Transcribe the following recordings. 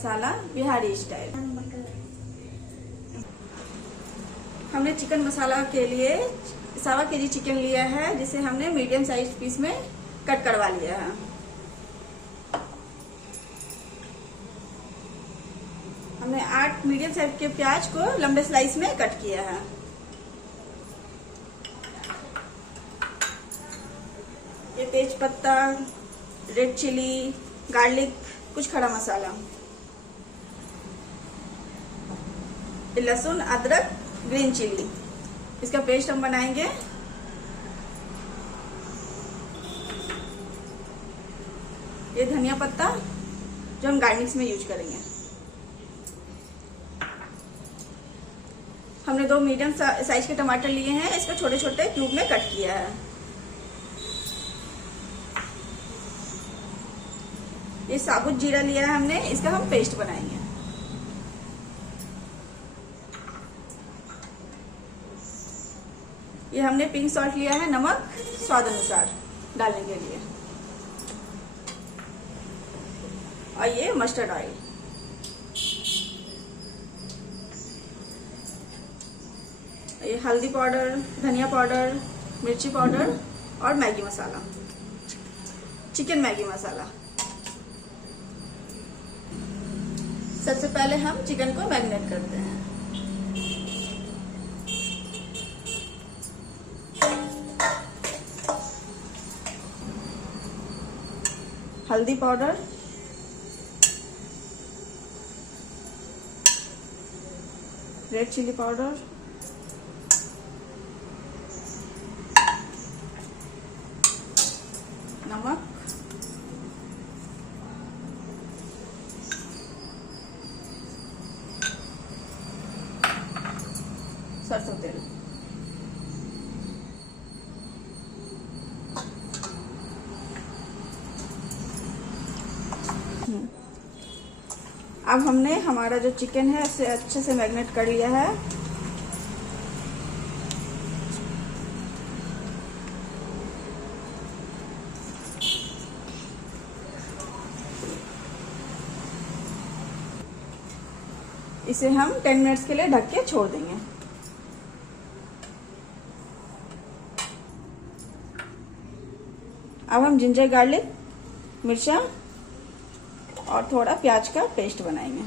मसाला Bihari style. हमने chicken मसाला के लिए 1.25 kg चिकन लिया है, जिसे हमने मीडियम साइज पीस में कट करवा लिया है। हमने 8 मीडियम साइज के प्याज को लंबे स्लाइस में कट किया है। ये तेज पत्ता, रेड चिली, गार्लिक, कुछ खड़ा मसाला, ये लहसुन, अदरक, ग्रीन चिली, इसका पेस्ट हम बनाएंगे। ये धनिया पत्ता जो हम गार्निश में यूज करेंगे। हमने 2 मीडियम साइज के टमाटर लिए हैं, इसको छोटे छोटे क्यूब में कट किया है। ये साबुत जीरा लिया है हमने, इसका हम पेस्ट बनाएंगे। ये हमने पिंक सॉल्ट लिया है, नमक स्वाद अनुसार डालने के लिए, और ये मस्टर्ड ऑयल। ये हल्दी पाउडर, धनिया पाउडर, मिर्ची पाउडर और मैगी मसाला, चिकन मैगी मसाला। सबसे पहले हम चिकन को मैरिनेट करते हैं। हल्दी पाउडर, रेड चिली पाउडर, नमक, सरसों तेल। अब हमने हमारा जो चिकन है उसे अच्छे से मैरिनेट कर लिया है। इसे हम 10 मिनट्स के लिए ढक के छोड़ देंगे। अब हम जिंजर गार्लिक, मिर्चा और थोड़ा प्याज का पेस्ट बनाएंगे।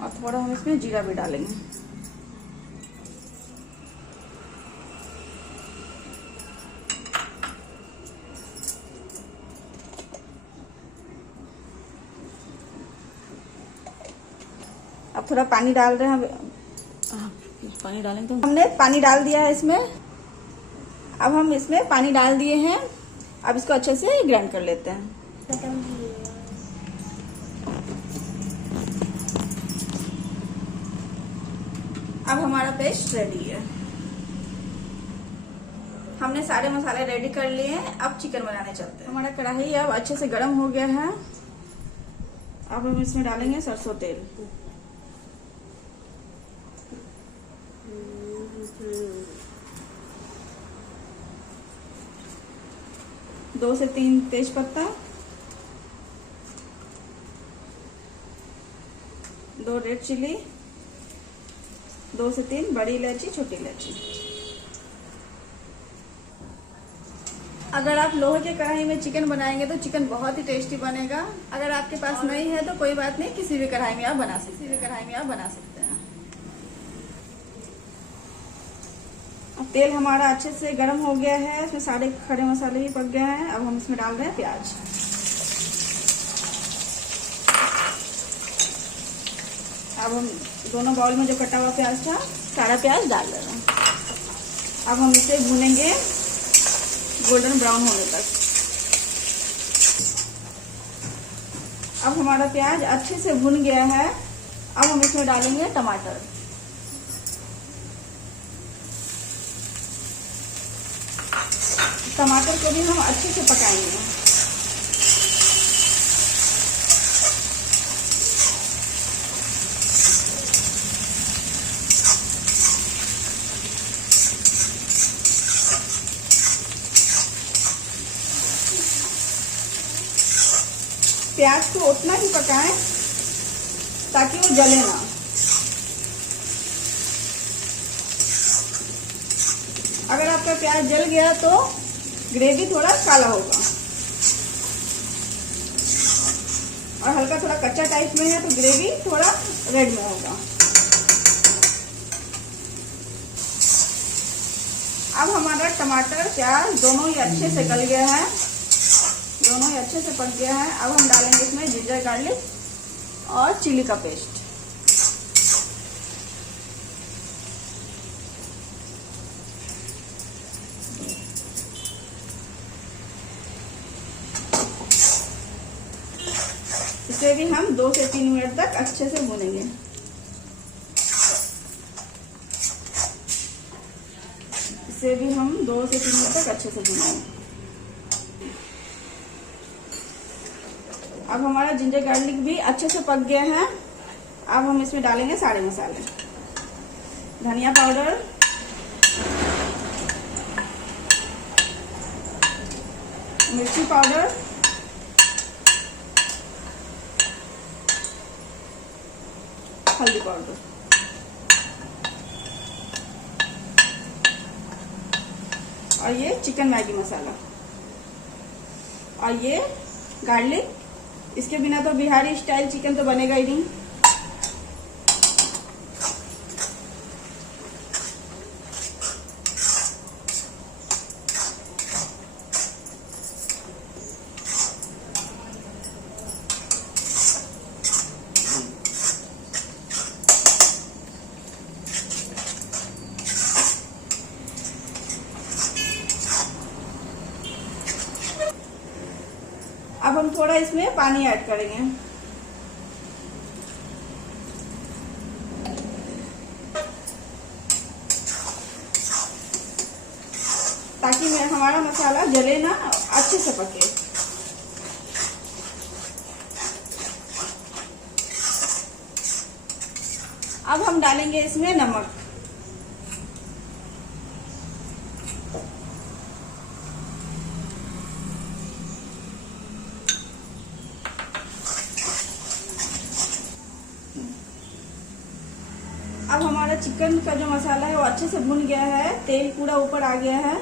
और थोड़ा हम इसमें जीरा भी डालेंगे। अब थोड़ा पानी डाल रहे हैं हम, पानी डालेंगे तो हमने पानी डाल दिया है इसमें। अब हम इसमें पानी डाल दिए हैं, अब इसको अच्छे से ग्राइंड कर लेते हैं। अब हमारा पेस्ट रेडी है। हमने सारे मसाले रेडी कर लिए हैं, अब चिकन बनाने चलते हैं। हमारा कढ़ाई अब अच्छे से गर्म हो गया है। अब हम इसमें डालेंगे सरसों तेल। दो से 3 तेज पत्ता, 2 रेड चिली, 2 से 3 बड़ी इलायची, छोटी इलायची। अगर आप लोहे के कढ़ाई में चिकन बनाएंगे तो चिकन बहुत ही टेस्टी बनेगा। अगर आपके पास नहीं है तो कोई बात नहीं, किसी भी कढ़ाई में आप बना सकते हैं। तेल हमारा अच्छे से गर्म हो गया है, इसमें सारे खड़े मसाले भी पक गए हैं। अब हम इसमें डाल रहे हैं प्याज। अब हम दोनों बाउल में जो कटा हुआ प्याज था, सारा प्याज डाल रहे हैं। अब हम इसे भूनेंगे गोल्डन ब्राउन होने तक। अब हमारा प्याज अच्छे से भुन गया है। अब हम इसमें डालेंगे टमाटर। टमाटर को भी हम अच्छे से पकाएंगे। प्याज को उतना ही पकाएं ताकि वो जले ना। अगर आपका प्याज जल गया तो ग्रेवी थोड़ा काला होगा, और हल्का थोड़ा कच्चा टाइप में है तो ग्रेवी थोड़ा रेड में होगा। अब हमारा टमाटर प्याज दोनों ही अच्छे से गल गया है, दोनों ही अच्छे से पक गया है। अब हम डालेंगे इसमें जिंजर गार्लिक और चिली का पेस्ट। इसे भी हम 2 से 3 मिनट तक अच्छे से भूनेंगे। इसे भी हम 2 से 3 मिनट तक अच्छे से भूनेंगे। अब हमारा जिंजर गार्लिक भी अच्छे से पक गया है। अब हम इसमें डालेंगे सारे मसाले। धनिया पाउडर, मिर्ची पाउडर, हल्दी पाउडर, और ये चिकन मैगी मसाला, और ये गार्लिक। इसके बिना तो बिहारी स्टाइल चिकन तो बनेगा ही नहीं। अब हम थोड़ा इसमें पानी ऐड करेंगे। ताकि हमारा मसाला जले ना, अच्छे से पके। अब हम डालेंगे इसमें नमक। अब हमारा चिकन का जो मसाला है वो अच्छे से भुन गया है, तेल पूरा ऊपर आ गया है।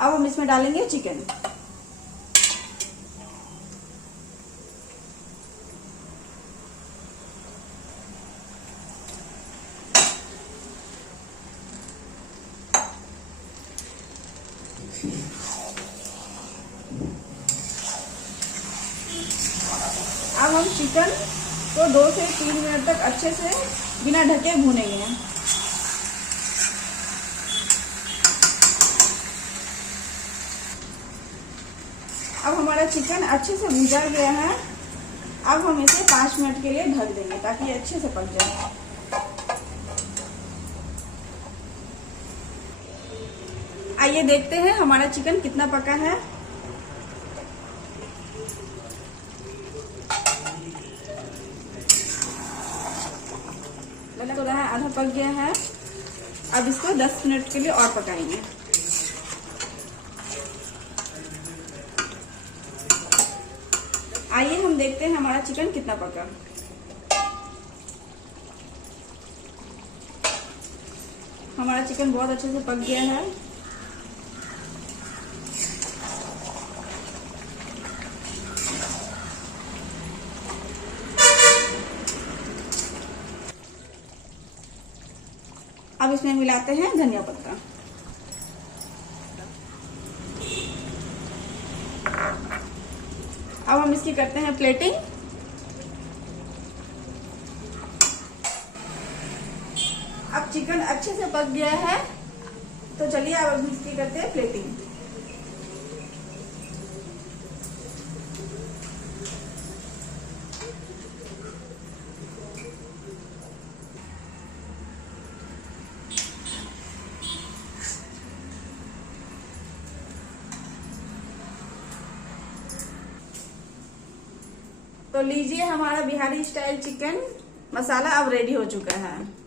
अब हम इसमें डालेंगे चिकन। अब हम चिकन को 2 से 3 मिनट तक अच्छे से बिना ढके भूनेंगे। अब हमारा चिकन अच्छे से भुजा गया है। अब हम इसे 5 मिनट के लिए ढक देंगे ताकि ये अच्छे से पक जाए। आइए देखते हैं हमारा चिकन कितना पका है। लग तो रहा है आधा पक गया है। अब इसको 10 मिनट के लिए और पकाएंगे। आइए हम देखते हैं हमारा चिकन कितना पका। हमारा चिकन बहुत अच्छे से पक गया है। अब इसमें मिलाते हैं धनिया पत्ता। अब हम इसकी करते हैं प्लेटिंग। अब चिकन अच्छे से पक गया है तो चलिए अब इसकी करते हैं प्लेटिंग। तो लीजिए हमारा बिहारी स्टाइल चिकन मसाला अब रेडी हो चुका है।